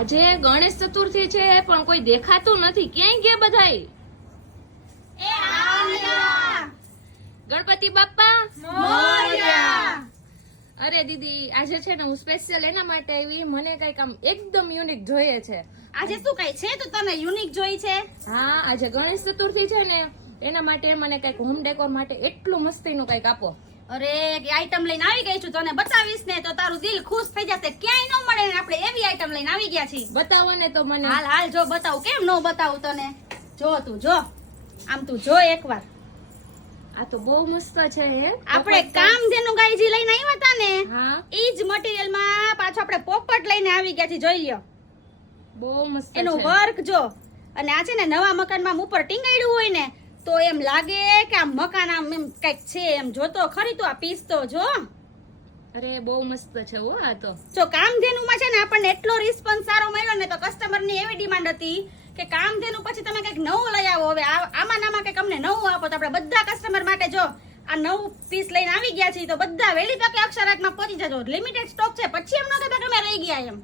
આજે ગણેશ ચતુર્થી છે પણ કોઈ દેખાતું નથી. ક્યાંય ગયા બધાય? ગણપતિ બાપ્પા મોરયા. અરે દીદી, આજે છે ને હું સ્પેશિયલ એના માટે આવી. મને કઈક આમ એકદમ યુનિક જોઈએ છે. આજે શું કઈ છે તો તને યુનિક જોઈ છે? હા, આજે ગણેશ ચતુર્થી છે ને એના માટે મને કઈક હોમ ડેકોર માટે એટલું મસ્તીનું કઈક આપો. અરે કે આઈટમ લઈને આવી ગઈ છું, તને બતાવીશ ને તો તારું દિલ ખુશ થઈ જશે. ક્યાંય ન મળે ને આપણે એવી આઈટમ લઈને આવી ગયા છીએ. બતાવો ને તો મને. હાલ હાલ જો બતાવું, કેમ ન બતાવું તને? જો તું જો, આમ તું જો એકવાર. આ તો બહુ મસ્ત છે હે. આપણે કામધેનુ ગાયજી લઈને આવ્યા હતા ને, હા, ઈ જ મટીરીયલ માં પાછો આપણે પોપટ લઈને આવી ગયા છીએ. જોઈ લ્યો બહુ મસ્ત એનું છે. વર્ક જો. અને આ છે ને નવા મકાનમાં ઉપર ટીંગાડ્યું હોય ને તો એમ લાગે કે આ મકાન આમ એમ કઈક છે એમ. જોતો ખરી તું આ પીસ તો જો. અરે બહુ મસ્ત છે હો આ તો. જો કામધેનુમાં છે ને આપણને એટલો રિસ્પોન્સ સારો મળ્યો ને તો કસ્ટમર ની એવી ડિમાન્ડ હતી કે કામધેનુ પછી તમે કઈક નવું લઈ આવો. હવે આમાં નામાં કઈક અમને નવું આપો. તો આપણે બધા કસ્ટમર માટે જો આ નવું પીસ લઈને આવી ગયા છીએ. તો બધા વહેલી તકે અક્ષરાકમાં પહોંચી જજો. લિમિટેડ સ્ટોક છે, પછી એમ ન કહેતા કે અમે રહી ગયા એમ.